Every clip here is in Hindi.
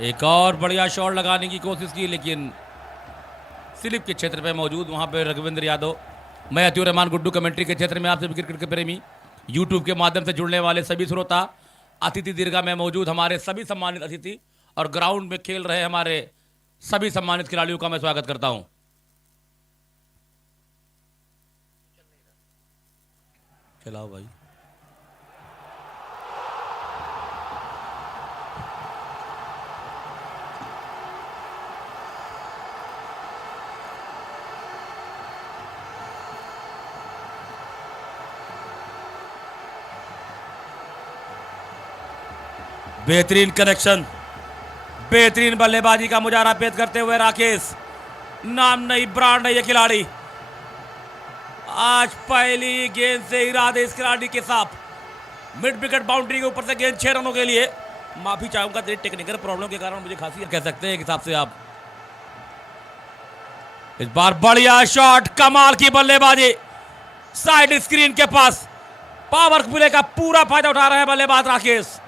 एक और बढ़िया शॉट लगाने की कोशिश की, लेकिन स्लिप के क्षेत्र पे मौजूद वहां पे रघुविंद्र यादव। मैं अतिउर रहमान गुड्डू कमेंट्री के क्षेत्र में आप सभी क्रिकेट के प्रेमी, यूट्यूब के माध्यम से जुड़ने वाले सभी श्रोता, अतिथि दीर्घा में मौजूद हमारे सभी सम्मानित अतिथि और ग्राउंड में खेल रहे हमारे सभी सम्मानित खिलाड़ियों का मैं स्वागत करता हूं। चलाओ भाई। बेहतरीन कनेक्शन, बेहतरीन बल्लेबाजी का मुजाहरा पेश करते हुए राकेश, नाम नहीं ब्रांड नहीं ये खिलाड़ी। आज पहली गेंद से इरादे इस खिलाड़ी के साथ मिड विकेट बाउंड्री के ऊपर से गेंद 6 रनों के लिए। माफी चाहूंगा, टेक्निकल प्रॉब्लम के कारण मुझे खांसी कह सकते हैं एक हिसाब से आप। इस बार बढ़िया शॉट, कमाल की बल्लेबाजी, साइड स्क्रीन के पास पावर प्ले का पूरा फायदा उठा रहे हैं बल्लेबाज राकेश।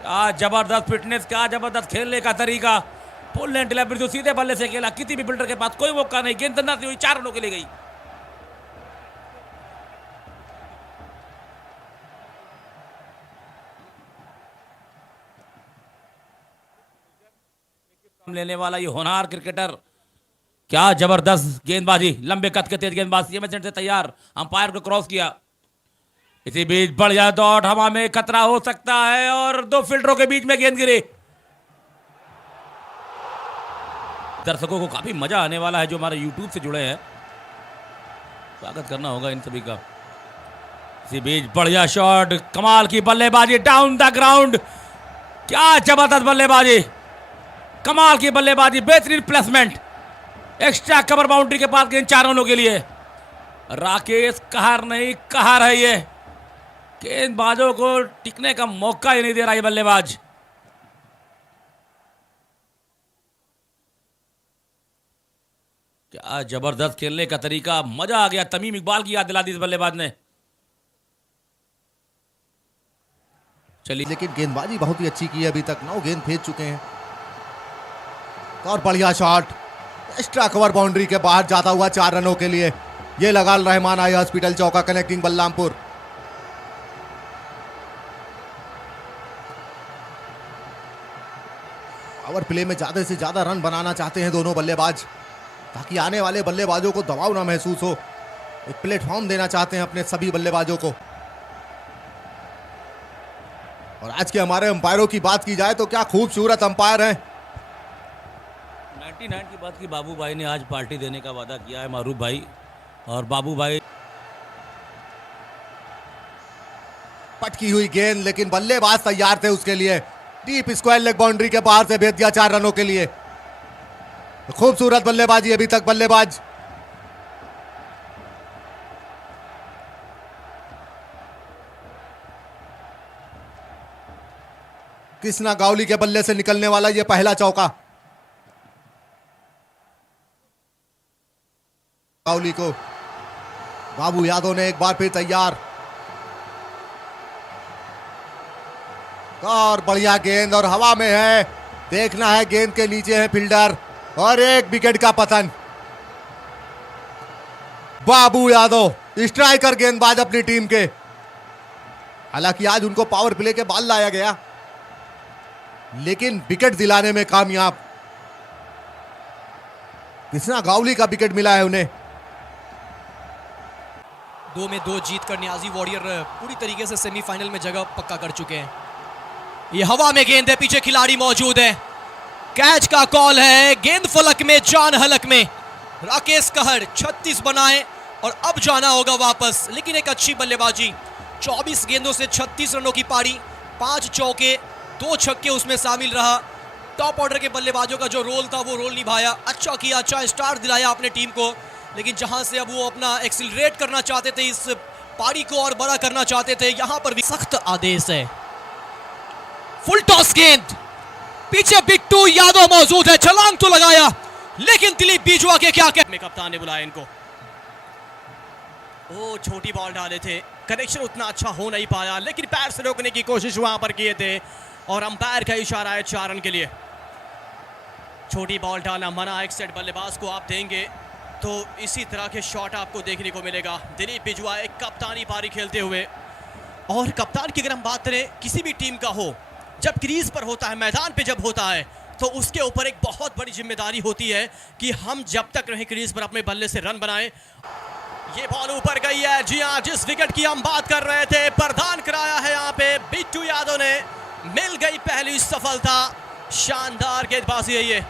क्या जबरदस्त फिटनेस, क्या जबरदस्त खेलने का तरीका। फुल लेंथ डिलीवरी जो सीधे बल्ले से खेला, किसी भी फील्डर के पास कोई मौका नहीं, गेंद अंदर हुई 4 रनों के लिए गई। लेने वाला ये होनहार क्रिकेटर, क्या जबरदस्त गेंदबाजी, लंबे कद के तेज गेंदबाज सीएमएस से तैयार, अंपायर को क्रॉस किया। इसी बीच बढ़िया दौड़, हवा में खतरा हो सकता है और 2 फील्डरों के बीच में गेंद गिरी। दर्शकों को काफी मजा आने वाला है जो हमारे YouTube से जुड़े हैं, स्वागत करना होगा इन सभी का। इसी बीच बढ़िया शॉट, कमाल की बल्लेबाजी, डाउन द ग्राउंड, क्या जबरदस्त बल्लेबाजी, कमाल की बल्लेबाजी, बेहतरीन प्लेसमेंट, एक्स्ट्रा कवर बाउंड्री के पास गेंद 4 रनों के लिए। राकेश कहर नहीं कहर है ये, गेंदबाजों को टिकने का मौका ही नहीं दे रहा ये बल्लेबाज। क्या जबरदस्त खेलने का तरीका, मजा आ गया। तमीम इकबाल की याद दिला दी इस बल्लेबाज ने। चलिए, लेकिन गेंदबाजी बहुत ही अच्छी की है, अभी तक 9 गेंद फेंक चुके हैं। और बढ़िया शॉट, एक्स्ट्रा कवर बाउंड्री के बाहर जाता हुआ 4 रनों के लिए। ये लगा रहमान आई हॉस्पिटल चौका कनेक्टिंग बलरामपुर। पावर प्ले में ज्यादा से ज्यादा रन बनाना चाहते हैं दोनों बल्लेबाज, ताकि आने वाले बल्लेबाजों को दबाव ना महसूस हो। एक प्लेटफॉर्म देना चाहते हैं अपने सभी बल्लेबाजों को। और आज के हमारे अंपायरों की बात की जाए तो क्या खूबसूरत अंपायर हैं। 99 की बात की, बाबू भाई ने आज पार्टी देने का वादा किया है, मारूफ भाई। और बाबू भाई, पटकी हुई गेंद, लेकिन बल्लेबाज तैयार थे उसके लिए। डीप स्क्वायर लेग बाउंड्री के बाहर से भेज दिया 4 रनों के लिए। खूबसूरत बल्लेबाजी अभी तक बल्लेबाज। कृष्णा गावली के बल्ले से निकलने वाला यह पहला चौका। गावली को बाबू यादव ने एक बार फिर तैयार। और बढ़िया गेंद और हवा में है, देखना है, गेंद के नीचे है फील्डर और एक विकेट का पतन। बाबू यादव स्ट्राइकर गेंदबाज अपनी टीम के। हालांकि आज उनको पावर प्ले के बाद लाया गया, लेकिन विकेट दिलाने में कामयाब। कृष्णा गावली का विकेट मिला है उन्हें। 2 में 2 जीत कर न्याजी वॉरियर पूरी तरीके से सेमीफाइनल में जगह पक्का कर चुके हैं। ये हवा में गेंद है, पीछे खिलाड़ी मौजूद है, कैच का कॉल है। गेंद फलक में, जान हलक में। राकेश कहर 36 बनाए और अब जाना होगा वापस, लेकिन एक अच्छी बल्लेबाजी। 24 गेंदों से 36 रनों की पारी, 5 चौके, 2 छक्के उसमें शामिल रहा। टॉप ऑर्डर के बल्लेबाजों का जो रोल था वो रोल निभाया, अच्छा किया, अच्छा स्टार्ट दिलाया अपने टीम को। लेकिन जहां से अब वो अपना एक्सिलरेट करना चाहते थे, इस पारी को और बड़ा करना चाहते थे, यहां पर भी सख्त आदेश है। फुल टॉस गेंद, पीछे बिट्टू यादव मौजूद है, छलांग तो लगाया, लेकिन दिलीप बीजवा के क्या में कप्तान ने बुलाया इनको। ओ छोटी बॉल डाले थे, कनेक्शन उतना अच्छा हो नहीं पाया, लेकिन पैर से रोकने की कोशिश वहां पर किए थे। और अंपायर का इशारा है 4 रन के लिए। छोटी बॉल डालना मना, एक सेट बल्लेबाज को आप देंगे तो इसी तरह के शॉट आपको देखने को मिलेगा। दिलीप बिजवा एक कप्तानी पारी खेलते हुए, और कप्तान की अगर हम बात करें किसी भी टीम का हो, जब क्रीज पर होता है, मैदान पे जब होता है, तो उसके ऊपर एक बहुत बड़ी जिम्मेदारी होती है कि हम जब तक रहे क्रीज पर अपने बल्ले से रन बनाएं। ये बॉल ऊपर गई है, जी हाँ, जिस विकेट की हम बात कर रहे थे, प्रदान कराया है यहाँ पे बिट्टू यादव ने। मिल गई पहली सफलता, शानदार गेंदबाजी है ये।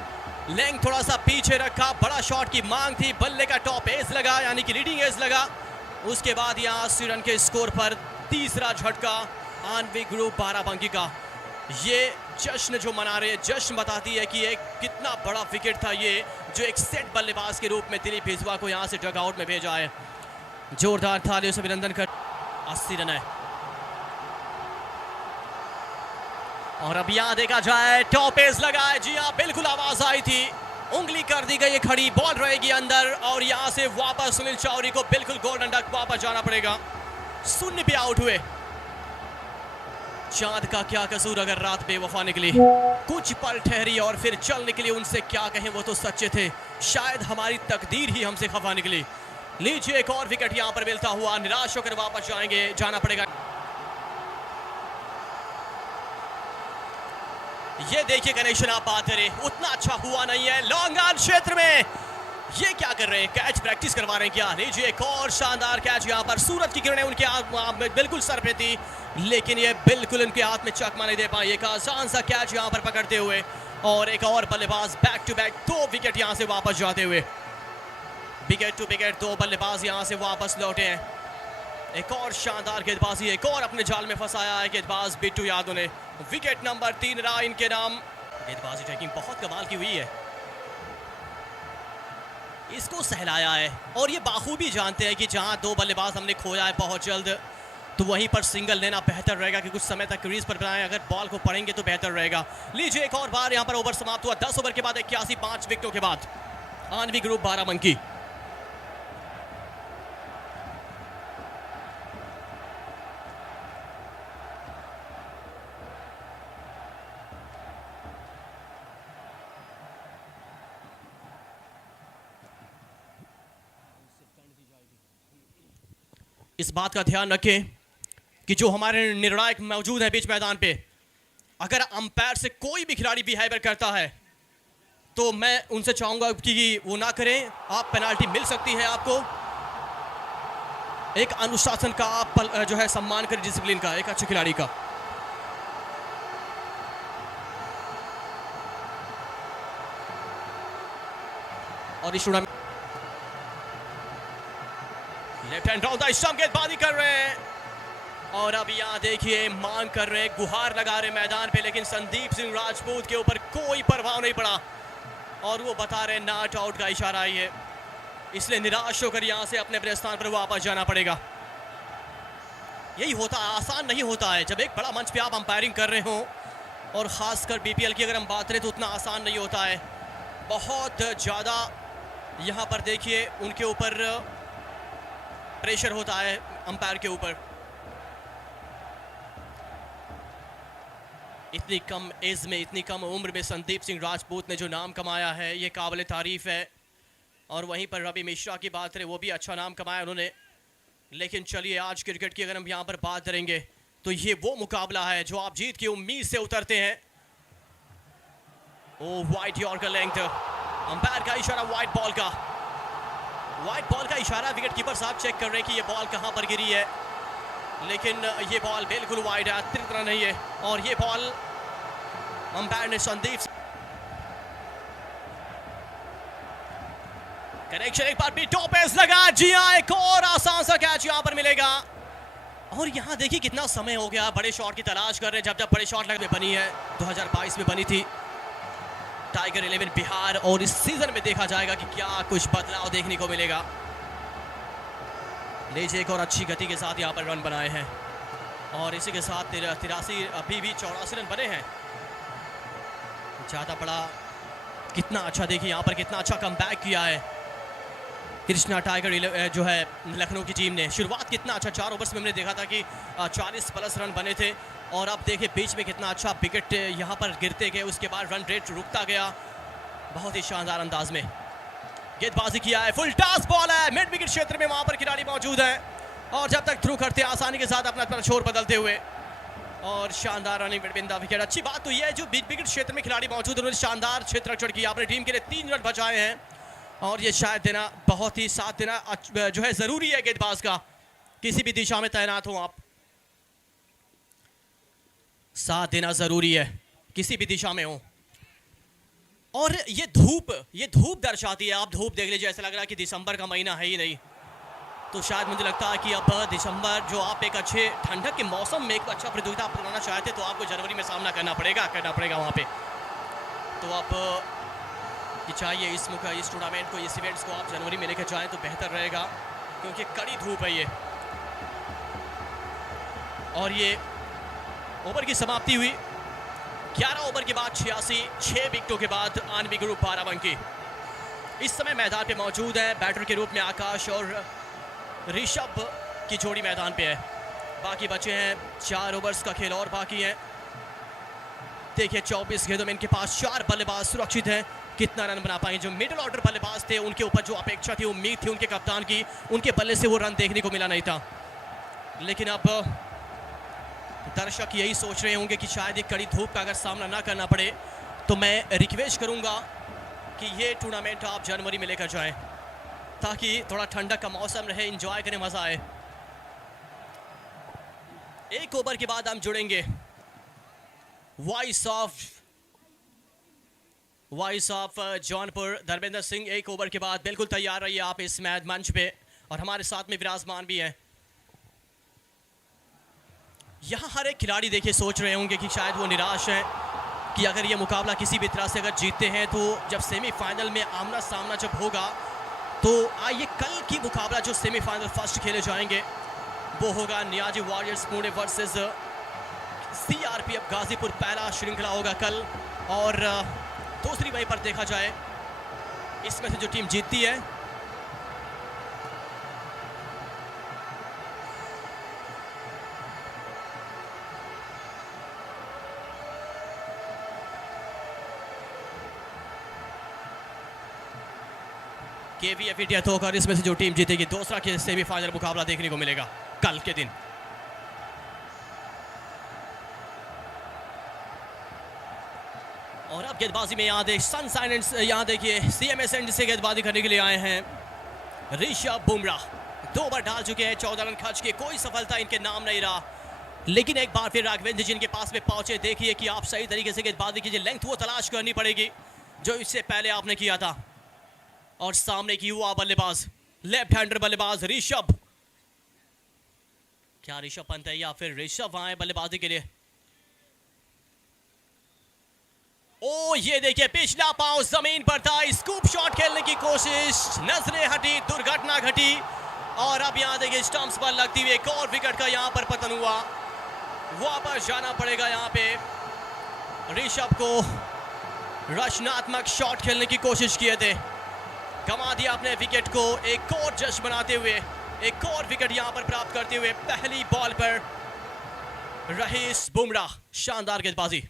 लेंथ थोड़ा सा पीछे रखा, बड़ा शॉट की मांग थी, बल्ले का टॉप एज लगा, यानी कि लीडिंग एज लगा। उसके बाद यहाँ 80 रन के स्कोर पर तीसरा झटका आनवी ग्रुप बाराबंकी का। ये जश्न जो मना रहे हैं, जश्न बताती है कि एक कितना बड़ा विकेट था ये, जो एक सेट बल्लेबाज के रूप में दिलीप बिजवा को यहाँ से डगआउट में भेजा है। जोरदार थालियों से अभिनंदन कर। 80 रन है, और अब यहाँ देखा जाए टॉप एज लगा है, जी हाँ, बिल्कुल आवाज आई थी, उंगली कर दी गई है खड़ी, बॉल रहेगी अंदर, और यहाँ से वापस सुनील चौधरी को बिल्कुल गोल्डन डक वापस जाना पड़ेगा। शून्य पे आउट हुए। चांद का क्या कसूर अगर रात बेवफा निकली, कुछ पल ठहरी और फिर चल निकली, उनसे क्या कहें, वो तो सच्चे थे, शायद हमारी तकदीर ही हमसे खफा निकली। लीजिए एक और विकेट यहाँ पर मिलता हुआ, निराश होकर वापस जाना पड़ेगा। ये देखिए कनेक्शन आप बात करें, उतना अच्छा हुआ नहीं है लॉन्ग ऑन क्षेत्र में। ये क्या कर रहे हैं, कैच प्रैक्टिस करवा रहे हैं क्या? लीजिए एक और शानदार कैच यहाँ पर, सूरज की किरणें उनके हाथ में बिल्कुल सर पे थी, लेकिन ये बिल्कुल उनके हाथ में चकमा नहीं दे पाए। एक आसान सा कैच यहाँ पर पकड़ते हुए, और एक और बल्लेबाज बैक टू बैक 2 विकेट यहाँ से वापस जाते हुए। विकेट टू विकेट 2 बल्लेबाज यहाँ से वापस लौटे हैं। एक और शानदार गेंदबाजी, एक और अपने जाल में फंसाया है गेंदबाज बिट्टू यादव ने। विकेट नंबर 3 रहा इनके नाम। गेंदबाजी टेकिंग बहुत कमाल की हुई है, इसको सहलाया है, और ये बाखूबी जानते हैं कि जहां 2 बल्लेबाज हमने खोया है बहुत जल्द, तो वहीं पर सिंगल लेना बेहतर रहेगा कि कुछ समय तक क्रीज पर बनाएं, अगर बॉल को पढ़ेंगे तो बेहतर रहेगा। लीजिए एक और बार यहाँ पर ओवर समाप्त हुआ, 10 ओवर के बाद 81, 5 विकेटों के बाद आनवी ग्रुप बाराबंकी। इस बात का ध्यान रखें कि जो हमारे निर्णायक मौजूद है बीच मैदान पे, अगर अंपायर से कोई भी खिलाड़ी बिहेवियर करता है तो मैं उनसे चाहूंगा कि वो ना करें। आप पेनाल्टी मिल सकती है आपको। एक अनुशासन का आप जो है सम्मान करें, डिसिप्लिन का, एक अच्छे खिलाड़ी का। और इस tournament left hand round stump गेंदबाजी कर रहे हैं, और अब यहाँ देखिए मांग कर रहे हैं, गुहार लगा रहे मैदान पे, लेकिन संदीप सिंह राजपूत के ऊपर कोई प्रभाव नहीं पड़ा, और वो बता रहे नॉट आउट का इशारा है, इसलिए निराश होकर यहाँ से अपने स्थान पर वापस जाना पड़ेगा। यही होता है, आसान नहीं होता है जब एक बड़ा मंच पे आप अंपायरिंग कर रहे हो, और खासकर बीपीएल की अगर हम बात करें तो उतना आसान नहीं होता है। बहुत ज़्यादा यहाँ पर देखिए उनके ऊपर प्रेशर होता है, अंपायर के ऊपर। इतनी कम एज में, इतनी कम उम्र में संदीप सिंह राजपूत ने जो नाम कमाया है, ये काबिल तारीफ है। और वहीं पर रवि मिश्रा की बात करें, वो भी अच्छा नाम कमाया उन्होंने। लेकिन चलिए आज क्रिकेट की अगर हम यहाँ पर बात करेंगे तो ये वो मुकाबला है जो आप जीत की उम्मीद से उतरते हैं। ओ वाइड यॉर्कर लेंथ, अंपायर का इशारा वाइड बॉल का, वाइड बॉल का इशारा। विकेट कीपर साहब चेक कर रहे हैं कि ये बॉल कहां पर गिरी है, लेकिन ये बॉल बिल्कुल वाइड है, अतिरिक्त रन नहीं है। और ये बॉल अंपायर ने संदीप कनेक्शन एक बार भी टॉप एज लगा, जी हां, एक और आसान सा कैच यहां पर मिलेगा। और यहां देखिए कितना समय हो गया, बड़े शॉट की तलाश कर रहे हैं, जब बड़े शॉट लगे बनी है, 2022 में बनी थी टाइगर 11 बिहार, और इस सीजन में देखा जाएगा कि क्या कुछ बदलाव देखने को मिलेगा। लीजिए एक और अच्छी गति के साथ यहाँ पर रन बनाए हैं, और इसी के साथ 83, अभी भी 84 रन बने हैं। ज़्यादा बड़ा, कितना अच्छा देखिए यहाँ पर कितना अच्छा कमबैक किया है। कृष्णा टाइगर जो है लखनऊ की टीम ने शुरुआत कितना अच्छा 4 ओवर्स में हमने देखा था कि 40 प्लस रन बने थे और अब देखिए बीच में कितना अच्छा विकेट यहाँ पर गिरते गए, उसके बाद रन रेट रुकता गया बहुत ही शानदार अंदाज में। गेंदबाजी किया है, फुल टॉस बॉल है, मिड विकेट क्षेत्र में वहां पर खिलाड़ी मौजूद है और जब तक थ्रू करते आसानी के साथ अपना छोर बदलते हुए और शानदार रनिंग बिटवीन द विकेट। अच्छी बात तो यह है जो मिड विकेट क्षेत्र में खिलाड़ी मौजूद है उन्होंने शानदार क्षेत्र रक्षण किया, अपनी टीम के लिए 3 रन बचाए हैं और ये शायद देना बहुत ही साथ देना जो है जरूरी है गेंदबाज का, किसी भी दिशा में तैनात हो आप, साथ देना जरूरी है किसी भी दिशा में हो। और ये धूप दर्शाती है, आप धूप देख लीजिए, ऐसा लग रहा है कि दिसंबर का महीना है ही नहीं, तो शायद मुझे लगता है कि अब दिसंबर जो आप एक अच्छे ठंडक के मौसम में एक अच्छा प्रतियोगिता आप बनाना चाहते तो आपको जनवरी में सामना करना पड़ेगा वहाँ पे। तो आप कि चाहिए इस टूर्नामेंट को, इस इवेंट्स को आप जनवरी में लेकर जाएं तो बेहतर रहेगा क्योंकि कड़ी धूप है ये। और ये ओवर की समाप्ति हुई 11 ओवर के बाद 86, 6 विकेटों के बाद आनवी ग्रुप 12 अंक की इस समय मैदान पे मौजूद है। बैटर के रूप में आकाश और ऋषभ की जोड़ी मैदान पे है, बाकी बचे हैं 4 ओवर्स का खेल और बाकी है। देखिए 24 गेंदों में इनके पास 4 बल्लेबाज सुरक्षित हैं, कितना रन बना पाएंगे। जो मिडिल ऑर्डर बल्लेबाज थे उनके ऊपर जो अपेक्षा थी, उम्मीद थी उनके कप्तान की, उनके बल्ले से वो रन देखने को मिला नहीं था, लेकिन अब दर्शक यही सोच रहे होंगे कि शायद ये कड़ी धूप का अगर सामना ना करना पड़े तो मैं रिक्वेस्ट करूंगा कि ये टूर्नामेंट आप जनवरी में लेकर जाएं ताकि थोड़ा ठंडक का मौसम रहे, एंजॉय करें, मजा आए। 1 ओवर के बाद हम जुड़ेंगे voice of Jaunpur Dharmendra Singh. 1 over के बाद बिल्कुल तैयार रहिए आप इस मैच मंच पे और हमारे साथ में विराजमान भी हैं। यहाँ हर एक खिलाड़ी देखिए सोच रहे होंगे कि शायद वो निराश है कि अगर ये मुकाबला किसी भी तरह से अगर जीतते हैं तो जब सेमीफाइनल में आमना सामना जब होगा तो आइए कल की मुकाबला जो सेमीफाइनल फर्स्ट खेले जाएंगे वो होगा Niazi warriors Pune versus CRPF Ghazipur. पहला श्रृंखला होगा कल और दूसरी वहीं पर देखा जाए इसमें से जो टीम जीतती है KVF इंडिया तो होकर इसमें से जो टीम जीतेगी दूसरा के सेमीफाइनल मुकाबला देखने को मिलेगा कल के दिन। और अब गेंदबाजी में यहाँ देखिए CMS एंड से गेंदबाजी करने के लिए आए हैं ऋषभ बुमराह। 2 ओवर डाल चुके हैं, 14 रन खर्च के, कोई सफलता इनके नाम नहीं रहा, लेकिन एक बार फिर राघवेंद्र जी इनके पास में पहुंचे। देखिए कि आप सही तरीके से गेंदबाजी कीजिए, लेंथ वो तलाश करनी पड़ेगी जो इससे पहले आपने किया था। और सामने की युवा बल्लेबाज लेफ्ट हैंडर बल्लेबाज ऋषभ, क्या ऋषभ पंत है या फिर ऋषभ आए बल्लेबाजी के लिए। ओ ये देखिए पिछला पांव जमीन पर था, स्कूप शॉट खेलने की कोशिश, नजरें हटी, दुर्घटना घटी और अब यहां देखिए स्टंप्स पर लगती हुई एक और विकेट का यहां पर पतन हुआ। वापस जाना पड़ेगा यहां पे ऋषभ को, रचनात्मक शॉट खेलने की कोशिश किए थे, गंवा दिया अपने विकेट को। एक और जश्न बनाते हुए एक और विकेट यहां पर प्राप्त करते हुए पहली बॉल पर रहीस बुमराह, शानदार गेंदबाजी।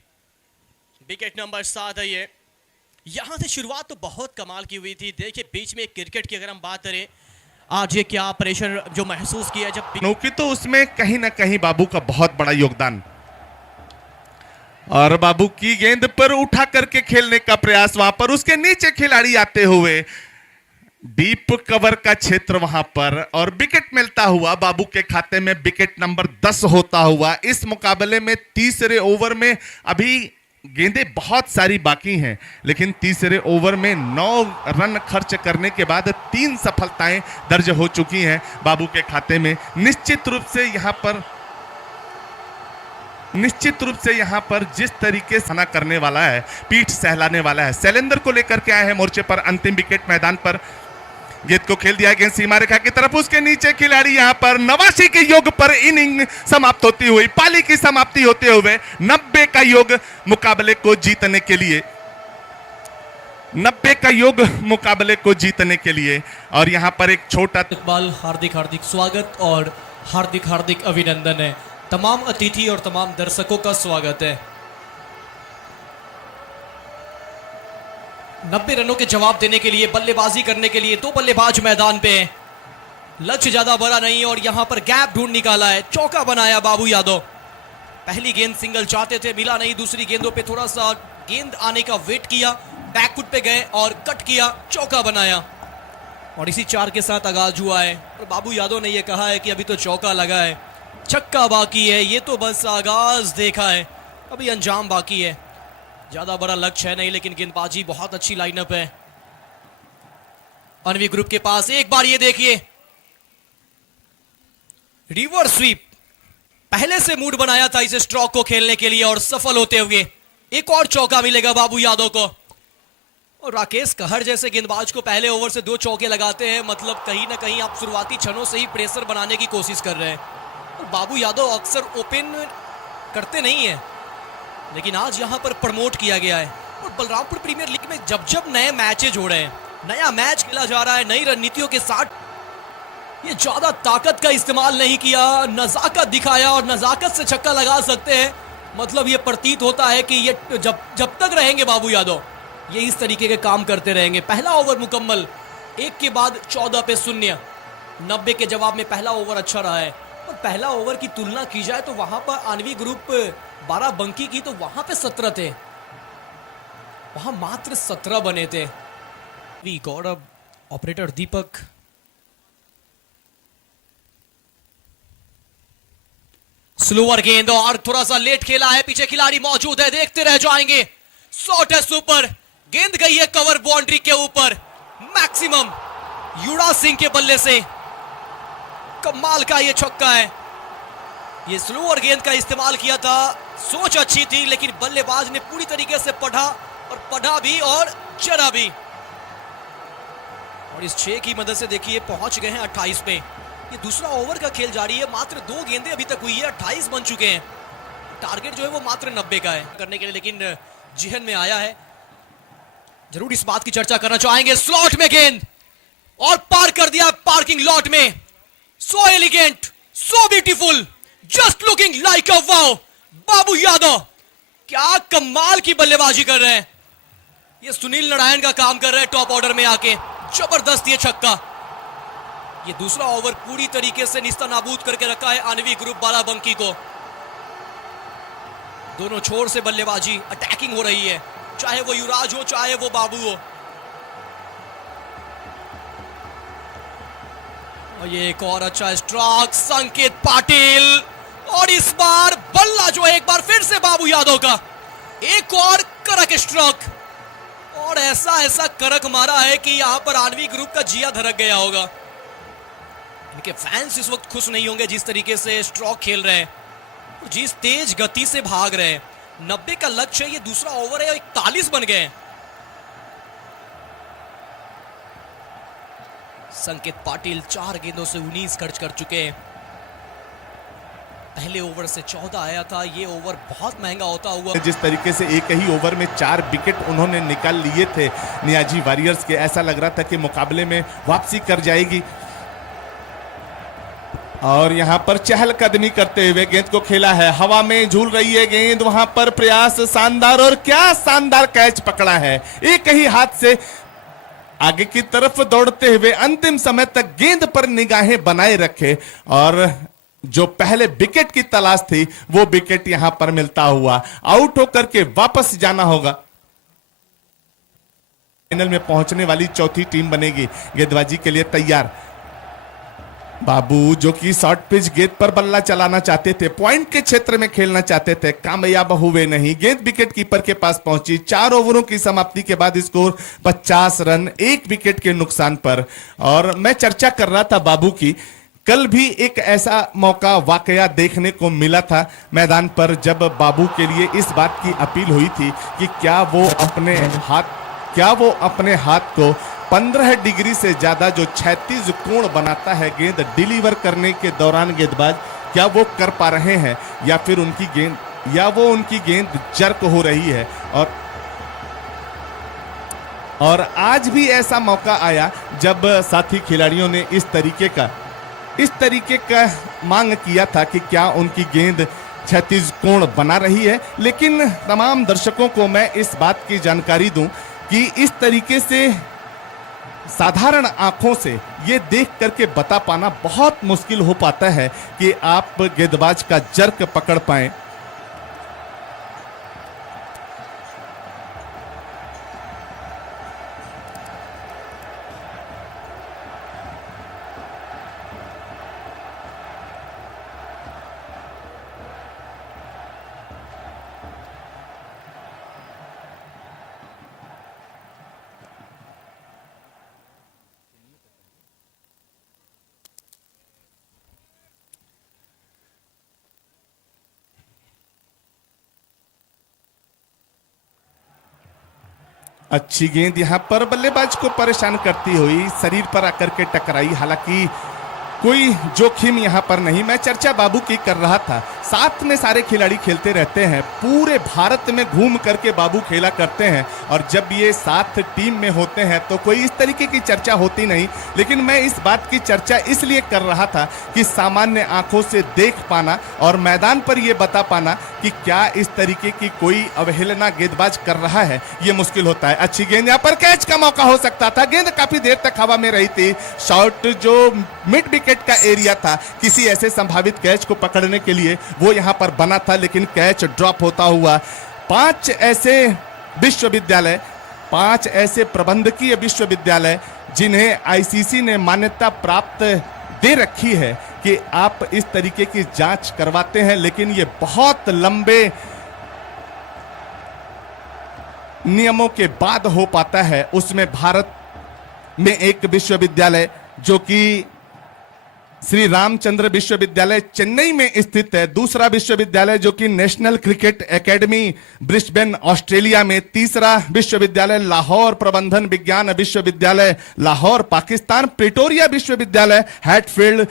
विकेट नंबर 7 है ये। यहां से शुरुआत तो बहुत कमाल की हुई थी। देखिए बीच में क्रिकेट की अगर हम बात करें, आज ये क्या प्रेशर जो महसूस किया जब नौकी, तो उसमें कहीं ना कहीं बाबू का बहुत बड़ा योगदान। और बाबू की गेंद पर उठा करके खेलने का प्रयास, वहां पर उसके नीचे खिलाड़ी आते हुए डीप कवर का क्षेत्र वहां पर, और विकेट मिलता हुआ बाबू के खाते में विकेट नंबर 10 होता हुआ। इस मुकाबले में तीसरे ओवर में अभी गेंदें बहुत सारी बाकी हैं, लेकिन तीसरे ओवर में 9 रन खर्च करने के बाद 3 सफलताएं दर्ज हो चुकी हैं बाबू के खाते में। निश्चित रूप से यहां पर जिस तरीके से करने वाला है, पीठ सहलाने वाला है, शैलेंद्र को लेकर के आए हैं मोर्चे पर। अंतिम विकेट मैदान पर, गेंद को खेल दिया गेंद सीमा रेखा की तरफ, उसके नीचे खिलाड़ी यहां पर 89 के योग पर इनिंग समाप्त होती हुई, पाली की समाप्ति होते हुए 90 का योग मुकाबले को जीतने के लिए। 90 का योग मुकाबले को जीतने के लिए। और यहां पर एक छोटा इकबाल, हार्दिक हार्दिक स्वागत और हार्दिक हार्दिक अभिनंदन है। तमाम अतिथि और तमाम दर्शकों का स्वागत है। 90 रनों के जवाब देने के लिए, बल्लेबाजी करने के लिए दो बल्लेबाज मैदान पे हैं। लक्ष्य ज्यादा बड़ा नहीं और यहां पर गैप ढूंढ निकाला है, चौका बनाया बाबू यादव। पहली गेंद सिंगल चाहते थे, मिला नहीं। दूसरी गेंदों पे थोड़ा सा गेंद आने का वेट किया, बैकफुट पे गए और कट किया, चौका बनाया। और इसी 4 के साथ आगाज हुआ है। और बाबू यादव ने यह कहा है कि अभी तो चौका लगा है, छक्का बाकी है, ये तो बस आगाज देखा है, अभी अंजाम बाकी है। ज्यादा बड़ा लक्ष्य है नहीं, लेकिन गेंदबाजी बहुत अच्छी लाइनअप है अनवी ग्रुप के पास। एक बार ये देखिए, रिवर्स स्वीप, पहले से मूड बनाया था इस स्ट्रोक को खेलने के लिए और सफल होते हुए एक और चौका मिलेगा बाबू यादव को। और राकेश कहर जैसे गेंदबाज को पहले ओवर से 2 चौके लगाते हैं, मतलब कहीं ना कहीं आप शुरुआती क्षणों से ही प्रेशर बनाने की कोशिश कर रहे हैं। और बाबू यादव अक्सर ओपन करते नहीं है, लेकिन आज यहां पर प्रमोट किया गया है। और बलरामपुर प्रीमियर लीग में जब जब नए मैचेज हो रहे हैं, नया मैच खेला जा रहा है नई रणनीतियों के साथ, ये ज्यादा ताकत का इस्तेमाल नहीं किया, नजाकत दिखाया और नजाकत से छक्का लगा सकते हैं। मतलब ये प्रतीत होता है कि ये जब तक रहेंगे बाबू यादव, ये इस तरीके के काम करते रहेंगे। पहला ओवर मुकम्मल, 1 के बाद 14 पे 0। 90 के जवाब में पहला ओवर अच्छा रहा है। और पहला ओवर की तुलना की जाए तो वहां पर आनवी ग्रुप 12 बंकी की, तो वहां पे 17 थे, वहां मात्र 17 बने थे। गौरव, ऑपरेटर दीपक, स्लोअर गेंद और थोड़ा सा लेट खेला है, पीछे खिलाड़ी मौजूद है, देखते रह जाएंगे। शॉट है सुपर, गेंद गई है कवर बाउंड्री के ऊपर, मैक्सिमम युवराज सिंह के बल्ले से कमाल का ये छक्का है। ये स्लोअर गेंद का इस्तेमाल किया था, सोच अच्छी थी, लेकिन बल्लेबाज ने पूरी तरीके से पढ़ा भी और चढ़ा भी। और इस 6 की मदद से देखिए पहुंच गए हैं 28 पे। ये दूसरा ओवर का खेल जारी है, मात्र 2 गेंदें अभी तक हुई है, 28 बन चुके हैं। टारगेट जो है वो मात्र 90 का है करने के लिए, लेकिन जिहन में आया है। जरूर इस बात की चर्चा करना चाहेंगे, स्लॉट में गेंद और पार कर दिया पार्किंग लॉट में। So elegant, so beautiful, just looking like a wow. Babu Yadav क्या कमाल की बल्लेबाजी कर रहे हैं। ये सुनील नारायण का काम कर रहे हैं टॉप ऑर्डर में आके, जबरदस्त ये छक्का। ये दूसरा ओवर पूरी तरीके से निस्ता नाबूद करके रखा है आनवी ग्रुप बाराबंकी को। दोनों छोर से बल्लेबाजी, अटैकिंग हो रही है, चाहे वो युवराज हो चाहे वो बाबू हो। और ये एक और अच्छा स्ट्रोक, संकेत पाटिल, और इस बार बल्ला जो है एक बार फिर से बाबू यादव का, एक और करक स्ट्रोक। और ऐसा करक मारा है कि यहां पर आनवी ग्रुप का जिया धड़क गया होगा। इनके फैंस इस वक्त खुश नहीं होंगे जिस तरीके से स्ट्रोक खेल रहे हैं, जिस तेज गति से भाग रहे हैं। 90 का लक्ष्य है, ये दूसरा ओवर है, 41 बन गए। संकेत पाटिल 4 गेंदों से 19 खर्च कर चुके हैं। पहले ओवर से 14 आया था, ये ओवर बहुत महंगा होता हुआ। जिस तरीके से एक ही ओवर में 4 विकेट उन्होंने निकाल लिए थे नियाजी वॉरियर्स के, ऐसा लग रहा था कि मुकाबले में वापसी कर जाएगी। और यहां पर चहलकदमी करते हुए गेंद को खेला है, हवा में झूल रही है गेंद, वहां पर प्रयास शानदार, और क्या शानदार कैच पकड़ा है। एक ही हाथ से आगे की तरफ दौड़ते हुए अंतिम समय तक गेंद पर निगाहें बनाए रखे, और जो पहले विकेट की तलाश थी वो विकेट यहां पर मिलता हुआ। आउट होकर के वापस जाना होगा। फाइनल में पहुंचने वाली चौथी टीम बनेगी, गेंदबाजी के लिए तैयार। बाबू जो कि शॉर्ट पिच गेंद पर बल्ला चलाना चाहते थे, पॉइंट के क्षेत्र में खेलना चाहते थे, कामयाब हुए नहीं। गेंद विकेट कीपर के पास पहुंची। 4 ओवरों की समाप्ति के बाद स्कोर 50 रन, 1 विकेट के नुकसान पर। और मैं चर्चा कर रहा था बाबू की, कल भी एक ऐसा मौका वाकया देखने को मिला था मैदान पर, जब बाबू के लिए इस बात की अपील हुई थी कि क्या वो अपने हाथ को 15 डिग्री से ज्यादा जो 36 कोण बनाता है गेंद डिलीवर करने के दौरान गेंदबाज, क्या वो कर पा रहे हैं, या फिर उनकी गेंद जर्क हो रही है। और और आज भी ऐसा मौका आया जब साथी खिलाड़ियों ने इस तरीके का मांग किया था कि क्या उनकी गेंद क्षैतिज कोण बना रही है। लेकिन तमाम दर्शकों को मैं इस बात की जानकारी दूं कि इस तरीके से साधारण आंखों से ये देख करके बता पाना बहुत मुश्किल हो पाता है कि आप गेंदबाज का जर्क पकड़ पाएं। अच्छी गेंद यहां पर बल्लेबाज को परेशान करती हुई शरीर पर आकर के टकराई। हालांकि कोई जोखिम यहां पर नहीं। मैं चर्चा बाबू की कर रहा था, साथ में सारे खिलाड़ी खेलते रहते हैं, पूरे भारत में घूम करके बाबू खेला करते हैं और जब ये साथ टीम में होते हैं तो कोई इस तरीके की चर्चा होती नहीं। लेकिन मैं इस बात की चर्चा इसलिए कर रहा था कि सामान्य आंखों से देख पाना और मैदान पर यह बता पाना कि क्या इस तरीके की कोई अवहेलना गेंदबाज कर रहा है, यह मुश्किल होता है। अच्छी गेंद, यहां पर कैच का मौका हो सकता था। गेंद काफी देर तक हवा में रही थी। शॉट जो मिड विकेट का एरिया था, किसी ऐसे संभावित कैच को पकड़ने के लिए वो यहां पर बना था, लेकिन कैच ड्रॉप होता हुआ। 5 ऐसे विश्वविद्यालय, 5 ऐसे प्रबंधकीय विश्वविद्यालय जिन्हें आईसीसी ने मान्यता प्राप्त दे रखी है कि आप इस तरीके की जांच करवाते हैं, लेकिन ये बहुत लंबे नियमों के बाद हो पाता है। उसमें भारत में एक विश्वविद्यालय जो कि श्री रामचंद्र विश्वविद्यालय चेन्नई में स्थित है, दूसरा विश्वविद्यालय जो कि national cricket academy Brisbane Australia में, तीसरा विश्वविद्यालय लाहौर प्रबंधन विज्ञान विश्वविद्यालय लाहौर पाकिस्तान, प्रिटोरिया विश्वविद्यालय हैटफील्ड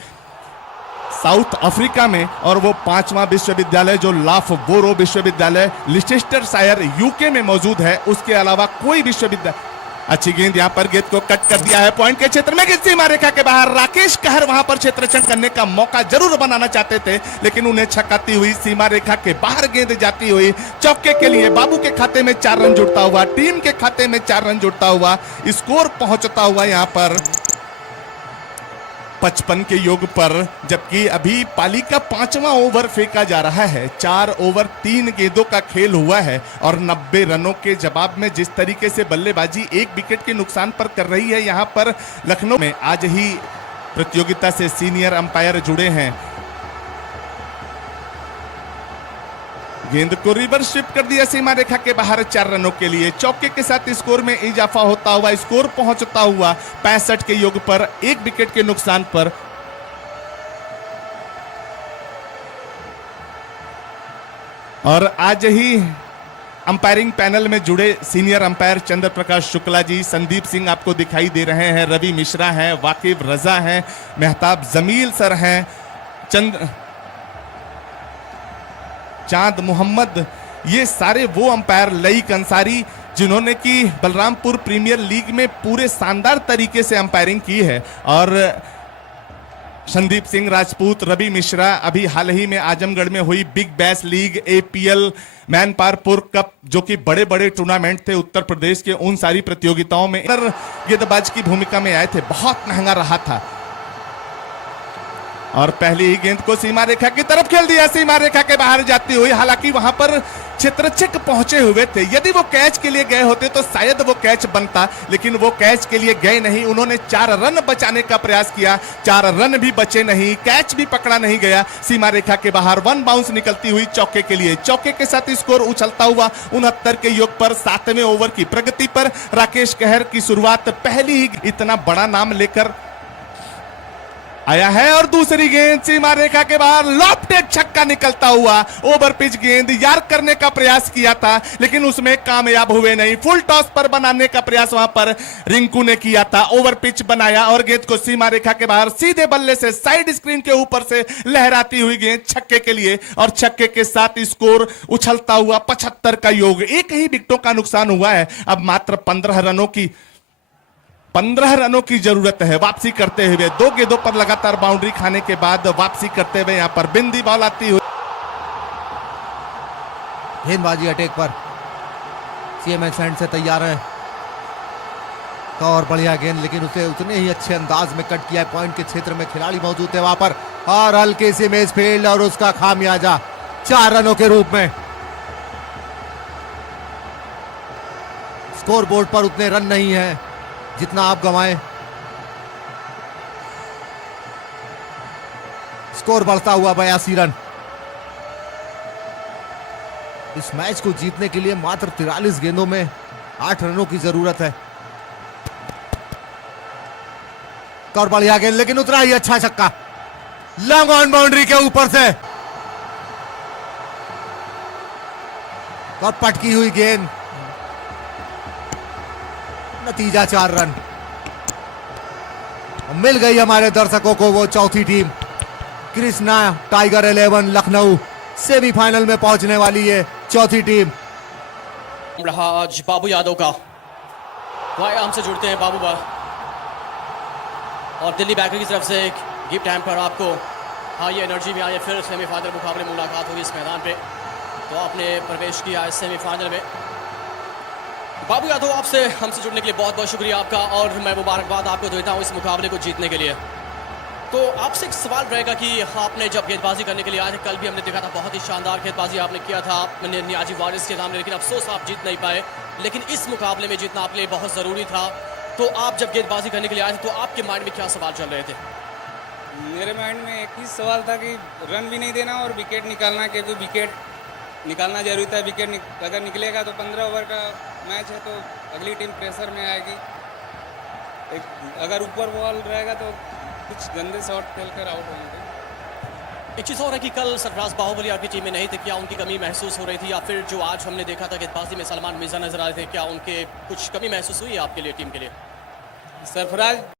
साउथ अफ्रीका में, और वो 5वां विश्वविद्यालय जो लाफबोरो विश्वविद्यालय लिस्टेस्टरशायर यूके में मौजूद है। उसके अलावा कोई विश्वविद्यालय। अच्छी गेंद, यहां पर गेंद को कट कर दिया है पॉइंट के क्षेत्र में, सीमा रेखा के बाहर। राकेश कहर वहां पर क्षेत्ररक्षण करने का मौका जरूर बनाना चाहते थे, लेकिन उन्हें छकाती हुई सीमा रेखा के बाहर गेंद जाती हुई चौके के लिए बाबू के खाते में 4 रन जुड़ता हुआ, टीम के खाते में 4 रन जुड़ता हुआ, स्कोर पहुंचता हुआ यहां पर 55 के योग पर। जबकि अभी पाली का 5वां ओवर फेंका जा रहा है। 4 ओवर 3 गेंदों का खेल हुआ है और 90 रनों के जवाब में जिस तरीके से बल्लेबाजी 1 विकेट के नुकसान पर कर रही है यहां पर लखनऊ में। आज ही प्रतियोगिता से सीनियर अंपायर जुड़े हैं। गेंद को रिवर्स शिफ्ट कर दिया सीमा रेखा के बाहर 4 रनों के लिए। चौके के साथ स्कोर में इजाफा होता हुआ, स्कोर पहुंचता हुआ 65 के योग पर, 1 विकेट के नुकसान पर। और आज ही अंपायरिंग पैनल में जुड़े सीनियर अंपायर चंद्र प्रकाश शुक्ला जी, संदीप सिंह आपको दिखाई दे रहे हैं, रवि मिश्रा हैं, वाकिफ रजा हैं, मेहताब जमील सर हैं, चांद मोहम्मद, ये सारे वो अंपायर, लईक अंसारी, जिन्होंने कि बलरामपुर प्रीमियर लीग में पूरे शानदार तरीके से अंपायरिंग की है। और संदीप सिंह राजपूत, रवि मिश्रा, अभी हाल ही में आजमगढ़ में हुई big bash league, APL, Mainparpur cup, जो कि बड़े बड़े टूर्नामेंट थे उत्तर प्रदेश के, उन सारी प्रतियोगिताओं में गेंदबाज की भूमिका में आए थे। बहुत महंगा रहा था। और पहली ही गेंद को सीमा रेखा की तरफ खेल दिया, सीमा रेखा के बाहर जाती हुई। हालांकि वहां पर क्षेत्ररक्षक पहुंचे हुए थे, यदि वो कैच के लिए गए होते तो शायद वो कैच बनता, लेकिन वो कैच के लिए गए नहीं। उन्होंने 4 रन बचाने का प्रयास किया, 4 रन भी बचे नहीं, कैच भी पकड़ा नहीं गया। सीमा रेखा के बाहर 1 बाउंस निकलती हुई चौके के लिए। चौके के साथ स्कोर उछलता हुआ 69 के योग पर, 7वें ओवर की प्रगति पर। राकेश कहर की शुरुआत पहली ही इतना बड़ा नाम लेकर आया है और दूसरी गेंद सीमा रेखा के बाहर लॉफ्टेड छक्का निकलता हुआ। ओवर पिच गेंद यार्क करने का प्रयास किया था लेकिन उसमें कामयाब हुए नहीं। फुल टॉस पर बनाने का प्रयास वहां पर रिंकू ने किया था। ओवर पिच बनाया और गेंद को सीमा रेखा के बाहर सीधे बल्ले से साइड स्क्रीन के ऊपर से लहराती हुई गेंद छक्के के लिए, और छक्के के साथ स्कोर उछलता हुआ 75 का योग। एक ही विकेटों का नुकसान हुआ है। अब मात्र 15 रनों की जरूरत है वापसी करते हुए। 2 गेंदों पर लगातार बाउंड्री खाने के बाद वापसी करते हुए यहां पर बिंदी बॉल आती हुई। गेंदबाजी अटैक पर सीएमएक्स हैंड से तैयार है। और बढ़िया गेंद, लेकिन उसे उतने ही अच्छे अंदाज में कट किया। पॉइंट के क्षेत्र में खिलाड़ी मौजूद थे वहां पर, और हल्की सी मिस फील्ड और उसका खामियाजा 4 रनों के रूप में। स्कोर बोर्ड पर उतने रन नहीं है जितना आप गंवाए। स्कोर बढ़ता हुआ 82 रन। इस मैच को जीतने के लिए मात्र 43 गेंदों में 8 रनों की जरूरत है। और बढ़िया गेंद, लेकिन उतना ही अच्छा छक्का लॉन्ग ऑन बाउंड्री के ऊपर से, और पटकी हुई गेंद। नतीजा 4 रन। मिल गई हमारे दर्शकों को वो चौथी team. Krishna tiger 11 Lucknow semifinal में पहुंचने वाली है चौथी टीम। रहा आज बाबू यादव का, वह हमसे जुड़ते हैं बाबू बा, और दिल्ली बैकर की तरफ से एक गिफ्ट हैम्पर आपको। हाँ, ये एनर्जी में आए, फिर सेमीफाइनल मुकाबले मुलाकात होगी इस मैदान पे, तो आपने प्रवेश किया इस सेमीफाइनल में। बाबू यादव, आपसे हमसे जुड़ने के लिए बहुत बहुत शुक्रिया आपका, और मैं मुबारकबाद आपको देता हूँ इस मुकाबले को जीतने के लिए। तो आपसे एक सवाल रहेगा कि आपने जब गेंदबाजी करने के लिए आए थे, कल भी हमने देखा था बहुत ही शानदार गेंदबाजी आपने किया था आपने नियाजी वारिस के सामने, लेकिन अफसोस आप जीत नहीं पाए। लेकिन इस मुकाबले में जीतना आपके लिए बहुत ज़रूरी था। तो आप जब गेंदबाजी करने के लिए आए थे तो आपके माइंड में क्या सवाल चल रहे थे? मेरे माइंड में एक ही सवाल था कि रन भी नहीं देना और विकेट निकालना, क्योंकि विकेट निकालना जरूरी था। विकेट अगर निकलेगा तो 15 ओवर का मैच है, तो अगली टीम प्रेशर में आएगी। अगर ऊपर बॉल रहेगा तो कुछ गंदे शॉट खेलकर आउट होंगे। एक चीज़ और है कि कल सरफराज बाहुबली आपकी टीम में नहीं थे, क्या उनकी कमी महसूस हो रही थी, या फिर जो आज हमने देखा था गेंदबाजी में सलमान मिर्जा नजर आ रहे थे, क्या उनके कुछ कमी महसूस हुई है आपके लिए टीम के लिए? सरफराज